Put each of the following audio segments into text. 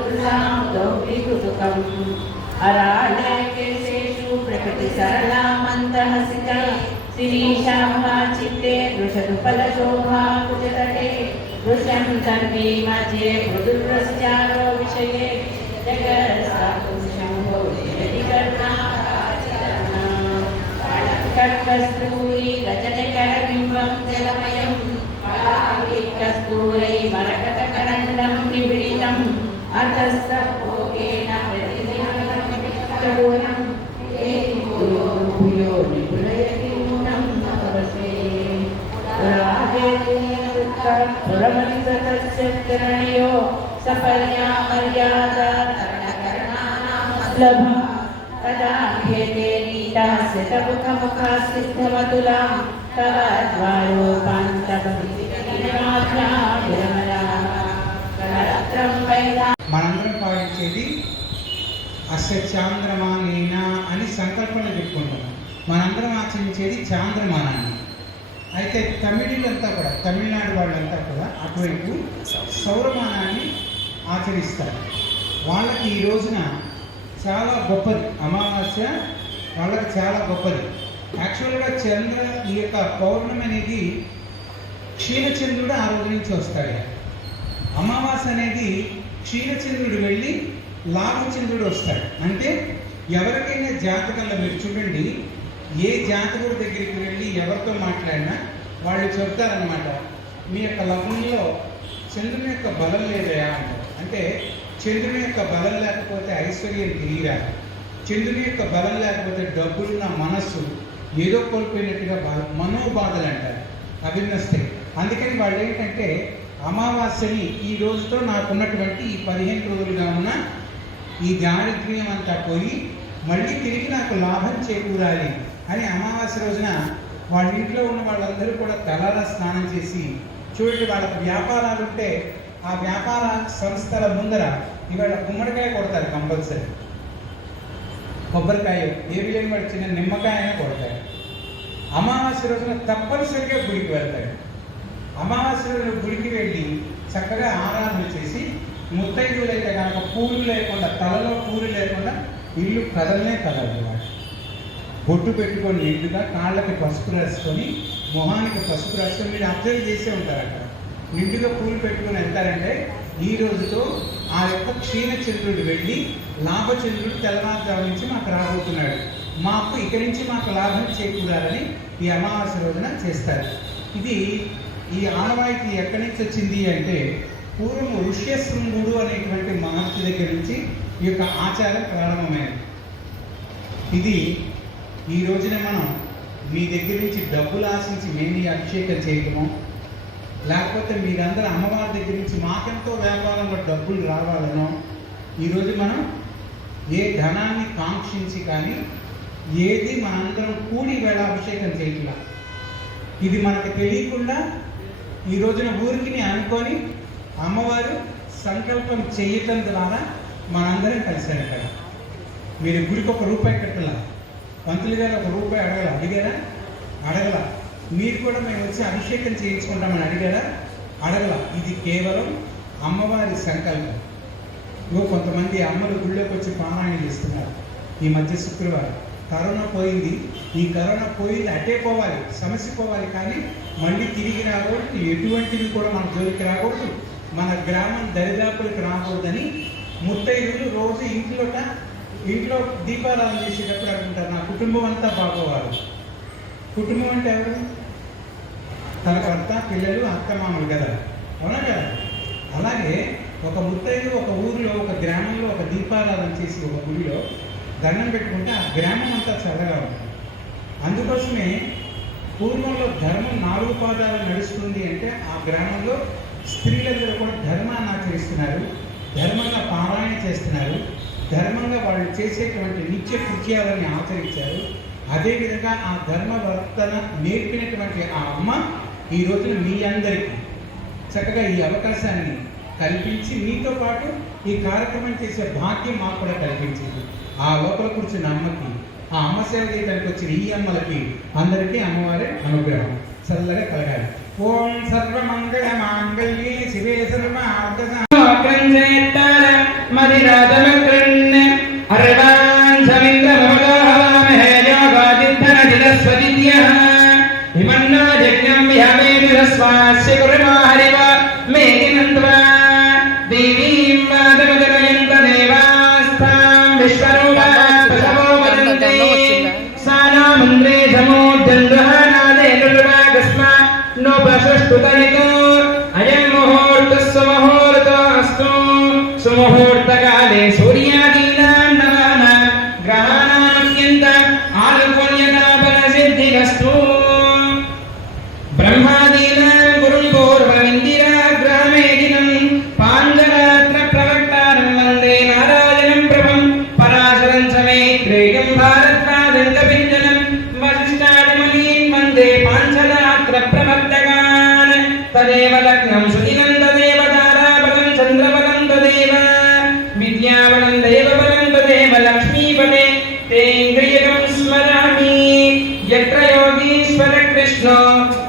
सर्वतुसां गौरीकुतुकम् अराळकेशेषु प्रकृतिसरलामन्तहसिते शिरीशाम्भा चित्ते दृशतुफलशोभा कुजतटे दृश्यं तन्वी मध्ये मृदुरस्यारो विषये जगत्साकुशम्भो कस्तूरी रजतकरबिम्बं जलमयं कस्तूरै मरकतकरण्डं निबिडितम् అధస్తోకేన ప్రతిదినం ఏకో భూయో నిపుణయతిమూనం నమస్తే పురమణితరణ్యో సపర్యా మర్యాద లభం తదా భేదే నీతాస్య తవ ముఖముఖా సిద్ధమతులాం తవ ద్వారోపాంతభవితి విరమలా కరాత్రం వైదా మనందరం పాటించేది అస్య చాంద్రమానేన అని సంకల్పన చెప్పుకుంటాం. మనందరం ఆచరించేది చాంద్రమానాన్ని. అయితే తమిళులంతా కూడా తమిళనాడు వాళ్ళంతా కూడా అటువైపు సౌరమానాన్ని ఆచరిస్తారు. వాళ్ళకి ఈ రోజున చాలా గొప్పది. అమావాస్య వాళ్ళకి చాలా గొప్పది. యాక్చువల్గా చంద్ర ఈ యొక్క పౌర్ణమి అనేది క్షీణచంద్రుడు ఆ రోజు నుంచి వస్తాడు. అమావాస్య అనేది క్షీణచంద్రుడు వెళ్ళి లాభచంద్రుడు వస్తాడు. అంటే ఎవరికైనా జాతకంలో మీరు చూడండి ఏ జాతకుడి దగ్గరికి వెళ్ళి ఎవరితో మాట్లాడినా వాళ్ళు చెప్తారనమాట మీ యొక్క లగ్నంలో చంద్రుని యొక్క బలం లేదయా? అంటారు. అంటే చంద్రుని యొక్క బలం లేకపోతే ఐశ్వర్యం తిరిగిరా చంద్రుని యొక్క బలం లేకపోతే డబ్బులున్న మనస్సు ఏదో కోల్పోయినట్టుగా బాధ మనోబాధలు అంటారు అభిన్నస్తే అందుకని వాళ్ళు ఏంటంటే అమావాస్యని ఈ రోజుతో నాకున్నటువంటి ఈ పదిహేను రోజులుగా ఉన్న ఈ దారిద్ర్యం అంతా పోయి మళ్ళీ తిరిగి నాకు లాభం చేకూరాలి అని అమావాస్య రోజున వాళ్ళ ఇంట్లో ఉన్న వాళ్ళందరూ కూడా తలాల స్నానం చేసి చూడండి వాళ్ళకి వ్యాపారాలు ఉంటే ఆ వ్యాపార సంస్థల ముందర ఇవాళ గుమ్మడికాయ కొడతారు కంపల్సరీ. కొబ్బరికాయ ఏవి లేని వాడు చిన్న నిమ్మకాయ అయినా కొడతారు అమావాస్య రోజున తప్పనిసరిగా గుడికి వెళ్తాడు. అమావాస్య గుడికి వెళ్ళి చక్కగా ఆరాధన చేసి ముత్తైదులు అయితే కనుక పూలు లేకుండా తలలో పూలు లేకుండా ఇల్లు కదలనే కదలదు వాడు. బొట్టు పెట్టుకొని నిండుగా కాళ్ళకి పసుపు రాసుకొని మొహానికి పసుపు రాసుకొని మీరు అబ్జర్వ్ చేసే ఉంటారు అక్కడ. నిండుగా పూలు పెట్టుకొని వెళ్తారంటే ఈ రోజుతో ఆ యొక్క క్షీణచంద్రుడు వెళ్ళి లాభచంద్రుడు తెల్లవారుజాము నుంచి మాకు రాబోతున్నాడు. మాకు ఇక్కడి నుంచి మాకు లాభం చేకూరాలని ఈ అమావాస్య రోజున చేస్తారు. ఇది ఈ ఆనవాయితీ ఎక్కడి నుంచి వచ్చింది అంటే పూర్వం ఋష్యశృంగుడు అనేటువంటి మహర్షి దగ్గర నుంచి ఈ యొక్క ఆచారం ప్రారంభమైంది. ఇది ఈ రోజున మనం మీ దగ్గర నుంచి డబ్బులు ఆశించి మేము అభిషేకం చేయటము లేకపోతే మీరందరూ అమ్మవారి దగ్గర నుంచి మాకెంతో వ్యాపారంలో డబ్బులు రావాలనో ఈరోజు మనం ఏ ధనాన్ని కాంక్షించి కానీ ఏది మనందరం కూడి వేళ అభిషేకం చేయట్లా. ఇది మనకు తెలియకుండా ఈ రోజున ఊరికి అనుకొని అమ్మవారు సంకల్పం చేయటం ద్వారా మనందరం కలిశారు అక్కడ మీరు గుడికి ఒక రూపాయి కట్టలా? పంతులు గారు ఒక రూపాయి అడగల? అడిగారా? అడగల. మీరు కూడా మేము వచ్చి అభిషేకం చేయించుకుంటామని అడిగారా? అడగల. ఇది కేవలం అమ్మవారి సంకల్పం. ఇగో కొంతమంది అమ్మలు గుళ్ళోకి వచ్చి పారాయణ చేస్తున్నారు. ఈ మధ్య శుక్రవారం. కరోనా పోయింది. ఈ కరోనా పోయింది అటే పోవాలి సమస్య పోవాలి కానీ మళ్ళీ తిరిగి రాకూడదు ఎటువంటివి కూడా మన జోలికి రాకూడదు. మన గ్రామం దరిదాపులకు రాకూడదని ముత్తైదులు రోజు ఇంట్లోట ఇంట్లో దీపారాధన చేసేటప్పుడు అనుకుంటారు నా కుటుంబం అంతా బాగోవాలి. కుటుంబం అంటే ఎవరు? తన భర్త పిల్లలు అత్తమామలు కదా? అవునా కదా? అలాగే ఒక ముత్తైదు ఒక ఊరిలో ఒక గ్రామంలో ఒక దీపారాధన చేసి ఒక గుడిలో దండం పెట్టుకుంటే ఆ గ్రామం అంతా చల్లగా ఉంటుంది. అందుకోసమే పూర్వంలో ధర్మం నాలుగు పాదాలు నడుస్తుంది అంటే ఆ గ్రామంలో స్త్రీలందరూ కూడా ధర్మాన్ని ఆచరిస్తున్నారు ధర్మంగా పారాయణ చేస్తున్నారు. ధర్మంగా వాళ్ళు చేసేటువంటి నిత్య కృత్యాలని ఆచరించారు. అదేవిధంగా ఆ ధర్మవర్తన నేర్పినటువంటి ఆ అమ్మ ఈ రోజున మీ అందరికీ చక్కగా ఈ అవకాశాన్ని కల్పించి మీతో పాటు ఈ కార్యక్రమం చేసే భాగ్యం మాకు కూడా కల్పించింది. ఆ లోపల కూర్చున్న అమ్మకి ఆ అమ్మ సేవ చేయడానికి వచ్చిన ఈ అమ్మలకి అందరికీ అమ్మవారి అనుగ్రహం. చల్లగా కలగాలి. ఓం సర్వమంగళ మాంగళ్యే నోపసుష్టుతయతో అయం ముహూర్త సుముహూర్తస్తు సుముహూర్తకాలే సూర్యాదీనాం నవానాం గ్రహాణామత్యంత ఆలుపుణ్యతాపన సిద్ధిరస్తు वृन्दावनं स्मरामि। यत्र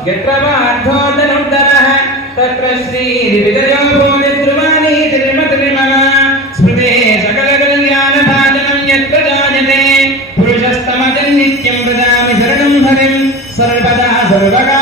यत्र तत्र श्रीविजयो भूमि स्मृते सकलकल्याणभाजनं यत्र जायते, पुरुषस्तमजन्नित्यं वदामि शरणं हरिं। सर्वदा सर्वगा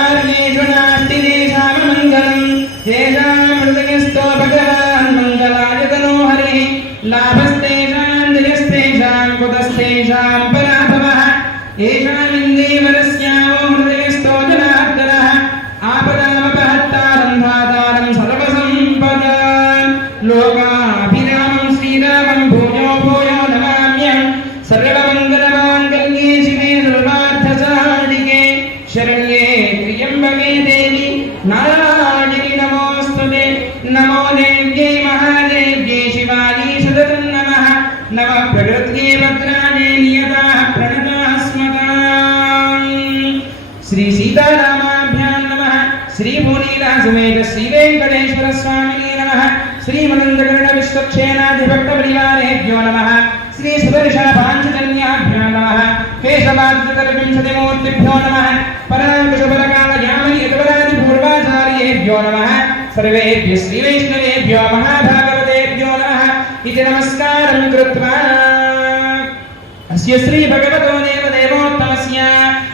నమః నమః ప్రకృత్యై భద్రాణే నియతాః ప్రణతాః స్మతాం శ్రీ సీతారామాభ్యాం నమః శ్రీ భూనీరాసమేత శ్రీ వెంకటేశ్వర స్వామినే నమః శ్రీమనందగరుడ విశ్వక్షేణాధిభక్త పరివారేభ్యో నమః శ్రీ సుదర్శన పాంచజన్యాభ్యో నమః కేశవాద్యతరవింశతిమూర్తిభ్యో నమః పరాంకుశపరకాల యామని యతవరాది ఇది నమస్కారం కృత్వా. అస్య శ్రీ భగవతో దేవ దేవోత్తమస్య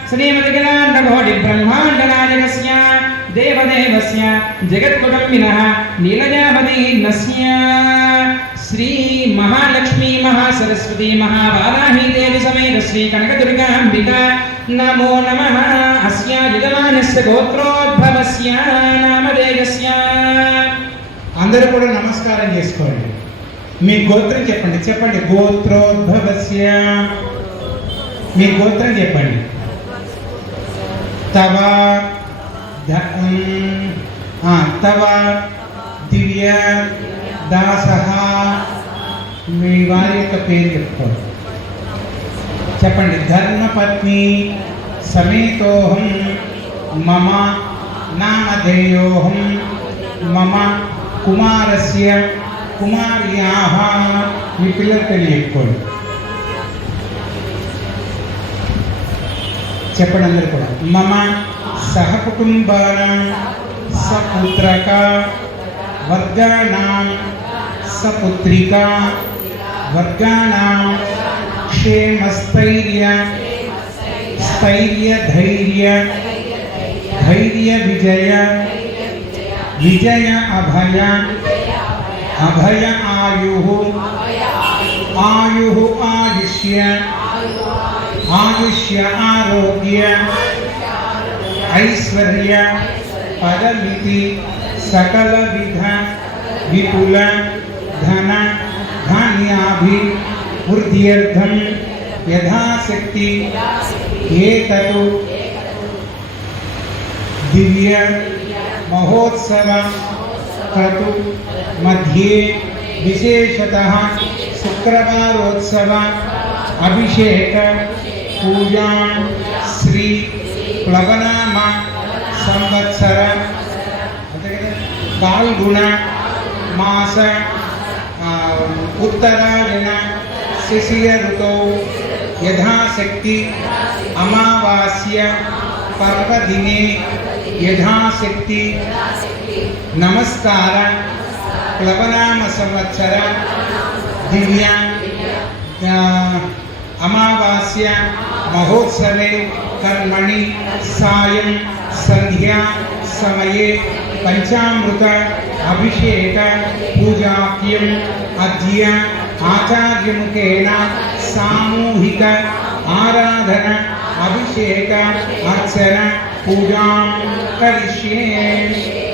శ్రీమద్గణాండకోటి బ్రహ్మాండనాయకస్య దేవదేవస్య జగత్పదంబినః నీలజాపదీర్ణస్య. శ్రీ మహాలక్ష్మీ మహాసరస్వతి మహావారాహీదేవి సమేత శ్రీ కనకదుర్గాంబిక నమో నమ. అస్య గోత్రోద్భవస్య అందరూ కూడా నమస్కారం చేసుకోండి. మీ గోత్రం చెప్పండి చెప్పండి. గోత్రోద్భవస్య. మీ గోత్రం చెప్పండి. తవ తవ దివ్య దాస మీ వారి యొక్క పేరు చెప్పుకోండి. చెప్పండి ధర్మపత్ని సమేతోహం మమ నామధేయోహం మమ కుమారస్య కుమార్యాహ మీ పిల్లలు పేరు చెప్పండి అందరు కూడా. మమ సహకుటుంబానం సపుత్రక వర్గాణం సపుత్రిక వర్గాణం క్షేమస్థైర్య స్థైర్య ధైర్య ధైర్య విజయ విజయ అభయ अभय आयु आयु आयुष्य आयुष्य आरोग्य, ऐश्वर्य, परमिति सकल विध विपुल, धन, धान्याभि वृद्ध्यर्थम यथाशक्ति ये ततो दिव्य, महोत्सव तु मध्ये विशेषतः शुक्रवारोत्सव, अभिषेक, पूजा, श्री प्लवनाम, संवत्सर बालगुण मास उत्तरायण, शिशिर ऋतौ, यथाशक्ति, अमावास्य, पर्वदिने, यथाशक्ति नमस्कार प्लवनाम संवत्सर दिव्या अ, अमावास्य महोत्सवे कर्मणि सायं सन्ध्या समये पञ्चामृत अभिषेक पूजाख्यम् अद्य आचार्यमुखेन सामूहिक आराधन अभिषेक अर्चन पूजां करिष्ये